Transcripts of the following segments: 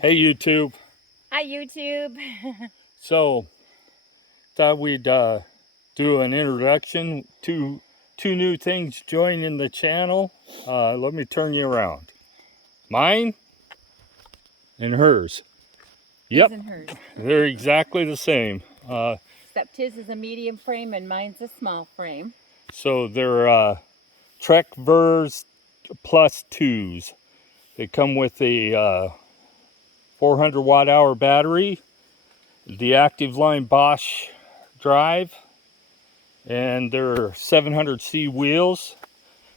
Hey YouTube. Hi YouTube. So thought we'd do an introduction to two new things joining the channel. Let me turn you around. Mine and hers. His Yep, and hers. they're exactly the same. Except his is a medium frame and mine's a small frame. So they're Trek Verve Plus 2s. They come with a 400 watt hour battery, the active line Bosch drive, and they're 700C wheels.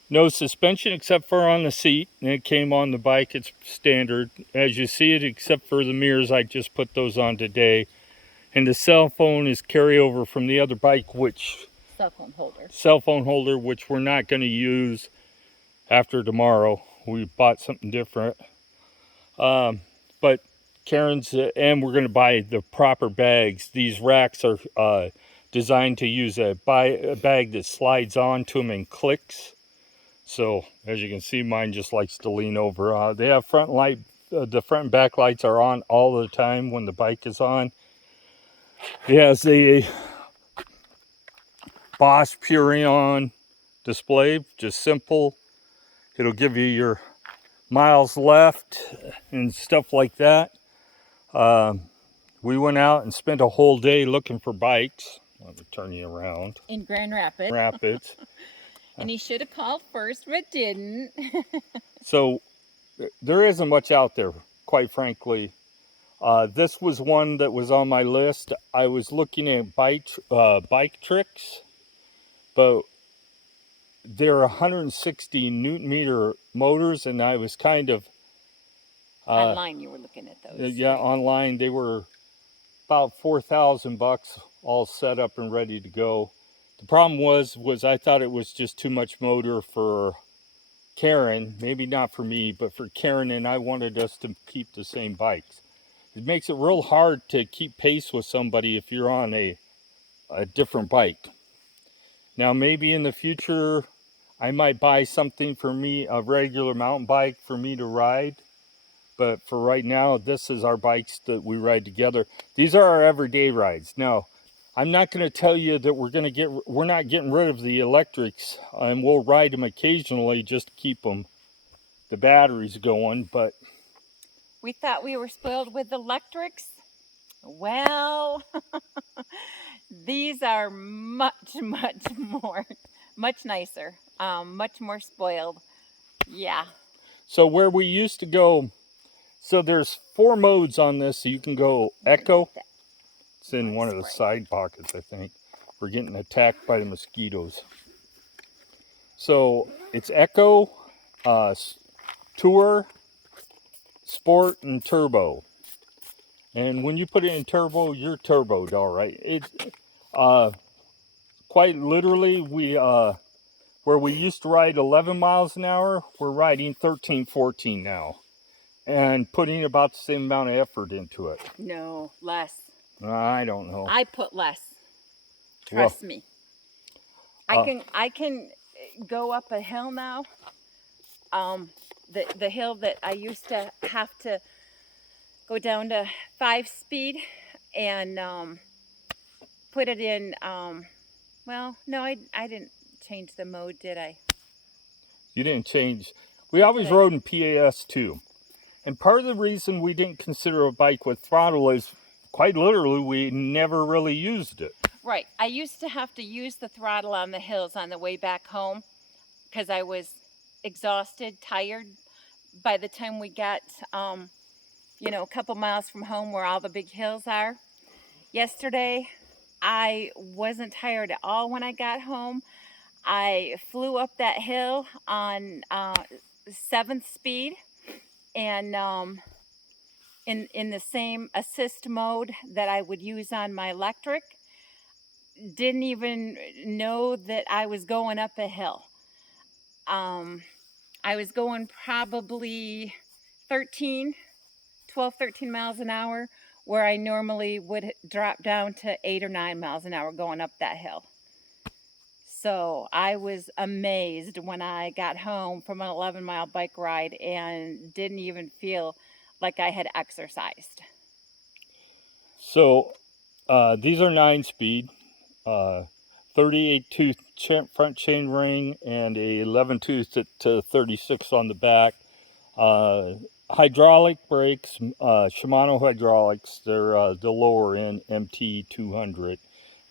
No suspension except for on the seat, and it came on the bike. It's standard as you see it, except for the mirrors. I just put those on today. And the cell phone is carryover from the other bike, which cell phone holder, which we're not going to use after tomorrow. We bought something different. But Karen's, and we're going to buy the proper bags. These racks are designed to use a bag that slides onto them and clicks. So as you can see, mine just likes to lean over. They have front light, the front and back lights are on all the time when the bike is on. It has a Bosch Purion display, just simple. It'll give you your miles left and stuff like that. We went out and spent a whole day looking for bikes. Let me turn you around. In Grand Rapids. And he should have called first, but didn't. So there isn't much out there, quite frankly. This was one that was on my list. I was looking at bike tricks, but they're 160 Newton meter motors, and I was kind of online. You were looking at those. Yeah, right? Online they were about $4,000 all set up and ready to go. The problem was I thought it was just too much motor for Karen, maybe not for me, but for Karen, and I wanted us to keep the same bikes. It makes it real hard to keep pace with somebody if you're on a different bike. Now maybe in the future I might buy something for me, a regular mountain bike for me to ride, but for right now this is our bikes that we ride together. These are our everyday rides. Now I'm not going to tell you that we're not getting rid of the electrics, and we'll ride them occasionally just to keep the batteries going, but we thought we were spoiled with electrics. Well, these are much nicer, much more spoiled. Yeah. So where we used to go, so there's 4 modes on this. So you can go echo. It's in one of the side pockets, I think. We're getting attacked by the mosquitoes. So it's echo, tour, sport, and turbo. And when you put it in turbo, you're turboed, all right. It's quite literally, where we used to ride 11 miles an hour, we're riding 13, 14 now, and putting about the same amount of effort into it. No, less. I don't know. I put less. Trust me. I can go up a hill now. The hill that I used to have to go down to 5 speed and put it in. Well, no, I didn't change the mode, did I? You didn't change. We always rode in PAS too. And part of the reason we didn't consider a bike with throttle is, quite literally, we never really used it. Right. I used to have to use the throttle on the hills on the way back home because I was exhausted, tired. By the time we got, a couple miles from home where all the big hills are. Yesterday, I wasn't tired at all when I got home. I flew up that hill on 7th speed and in the same assist mode that I would use on my electric. Didn't even know that I was going up a hill. I was going probably 13 miles an hour, where I normally would drop down to 8 or 9 miles an hour going up that hill. So I was amazed when I got home from an 11-mile bike ride and didn't even feel like I had exercised. So these are 9-speed, 38 tooth front chain ring, and a 11 tooth to 36 on the back. Hydraulic brakes, Shimano hydraulics. They're the lower end MT200.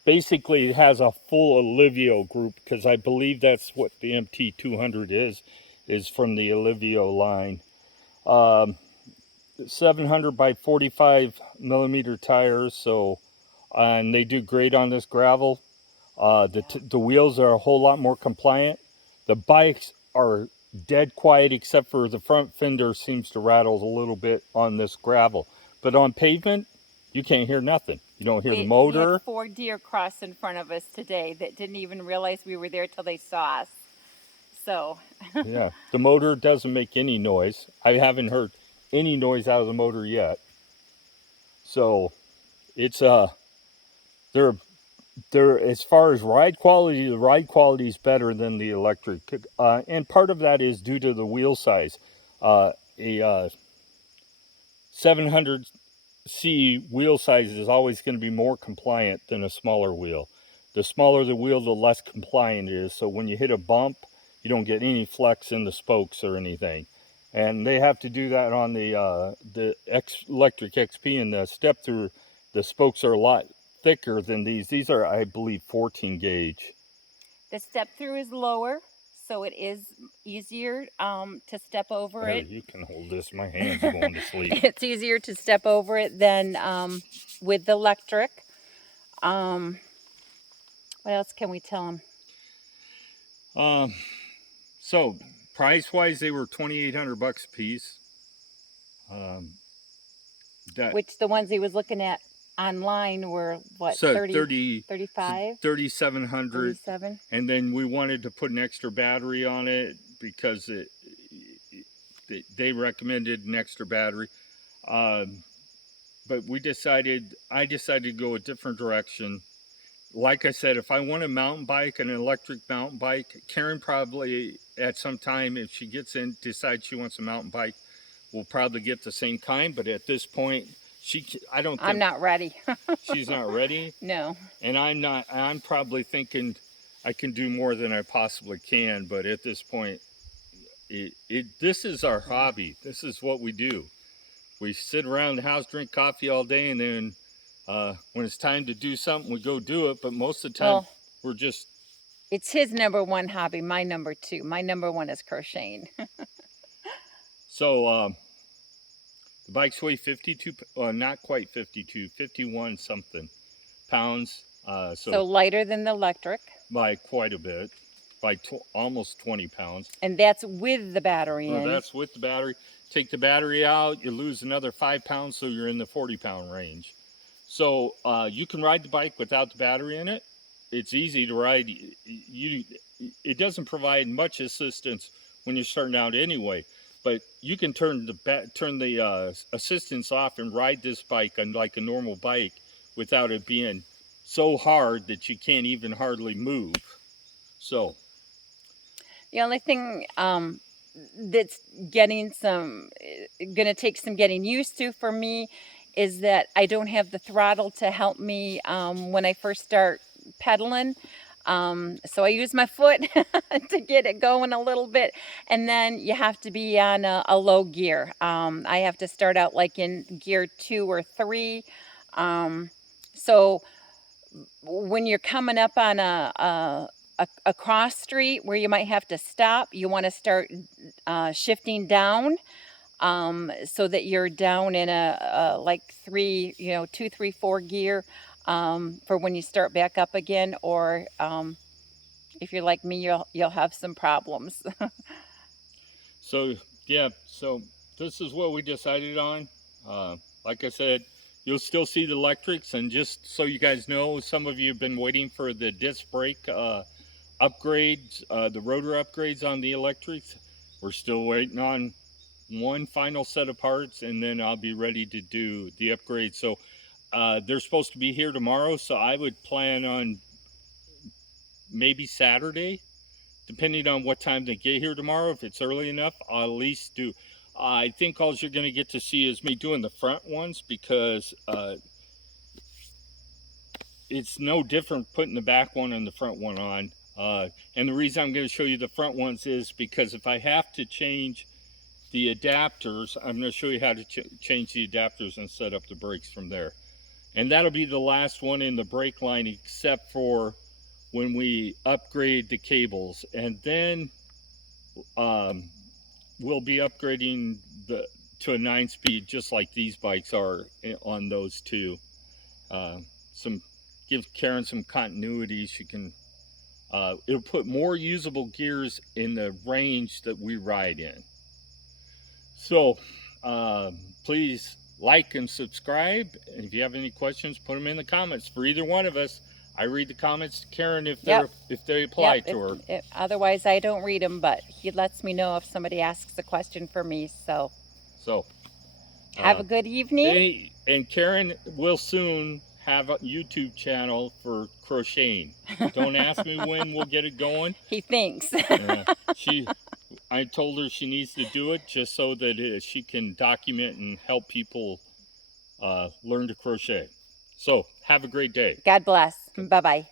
Basically, it has a full Olivio group, because I believe that's what the MT200 is from the Olivio line. 700 by 45 millimeter tires, so and they do great on this gravel. The wheels are a whole lot more compliant. The bikes are dead quiet, except for the front fender seems to rattle a little bit on this gravel. But on pavement, you can't hear nothing. You don't hear the We had motor. 4 deer cross in front of us today that didn't even realize we were there till they saw us. So Yeah, the motor doesn't make any noise. I haven't heard any noise out of the motor yet. So it's they're as far as ride quality, the ride quality is better than the electric, and part of that is due to the wheel size. A 700C wheel size is always going to be more compliant than a smaller wheel. The smaller the wheel, the less compliant it is. So when you hit a bump, you don't get any flex in the spokes or anything. And they have to do that on the electric XP, and the step through. The spokes are a lot thicker than these. These are, I believe, 14 gauge. the step through is lower, so it is easier to step over Here, it. you can hold this. My hands are going to sleep. It's easier to step over it than with the electric. What else can we tell them? So price wise, they were $2,800 a piece. Which the ones he was looking at online were what, So 30, 35, 3,700, 37? and then we wanted to put an extra battery on it because they recommended an extra battery. But I decided to go a different direction. Like I said, if I want a mountain bike, an electric mountain bike, Karen probably at some time, if she gets in, decides she wants a mountain bike, we'll probably get the same kind. But at this point, I don't think I'm not ready. she's not ready. No. And I'm not. I'm probably thinking I can do more than I possibly can. But at this point, this is our hobby. This is what we do. We sit around the house, drink coffee all day, and then when it's time to do something, we go do it. But most of the time, Well, we're just. it's his number one hobby, my number two. My number one is crocheting. So the bikes weigh 52, not quite 52, 51 something pounds. So lighter than the electric. By quite a bit, by almost 20 pounds. And that's with the battery in. That's with the battery. Take the battery out, you lose another 5 pounds, so you're in the 40-pound range. So you can ride the bike without the battery in it. It's easy to ride. It doesn't provide much assistance when you're starting out anyway, but you can turn the assistance off and ride this bike on like a normal bike without it being so hard that you can't even hardly move. So the only thing that's gonna take some getting used to for me is that I don't have the throttle to help me when I first start pedaling. So I use my foot to get it going a little bit, and then you have to be on a low gear. I have to start out like in gear 2 or 3. So when you're coming up on a cross street where you might have to stop, you want to start shifting down, so that you're down in a like 3, 2, 3, 4 gear, for when you start back up again, or if you're like me, you'll have some problems. So yeah, so this is what we decided on. Like I said, you'll still see the electrics, and just so you guys know, some of you have been waiting for the disc brake upgrades, the rotor upgrades on the electrics. We're still waiting on one final set of parts, and then I'll be ready to do the upgrade. So they're supposed to be here tomorrow, so I would plan on maybe Saturday, depending on what time they get here tomorrow. If it's early enough, I'll at least do I think all you're going to get to see is me doing the front ones, because it's no different putting the back one and the front one on. And the reason I'm going to show you the front ones is because if I have to change the adapters, I'm going to show you how to change the adapters and set up the brakes from there. And that'll be the last one in the brake line, except for when we upgrade the cables. And then we'll be upgrading to a 9-speed, just like these bikes are on those two. Give Karen some continuity. She can, it'll put more usable gears in the range that we ride in. So please like and subscribe. And if you have any questions, put them in the comments for either one of us. I read the comments to Karen if they apply to her. Otherwise, I don't read them, but he lets me know if somebody asks a question for me. So have a good evening. And Karen will soon have a YouTube channel for crocheting. Don't ask me when we'll get it going. He thinks. I told her she needs to do it just so that she can document and help people learn to crochet. So have a great day. God bless. Bye-bye.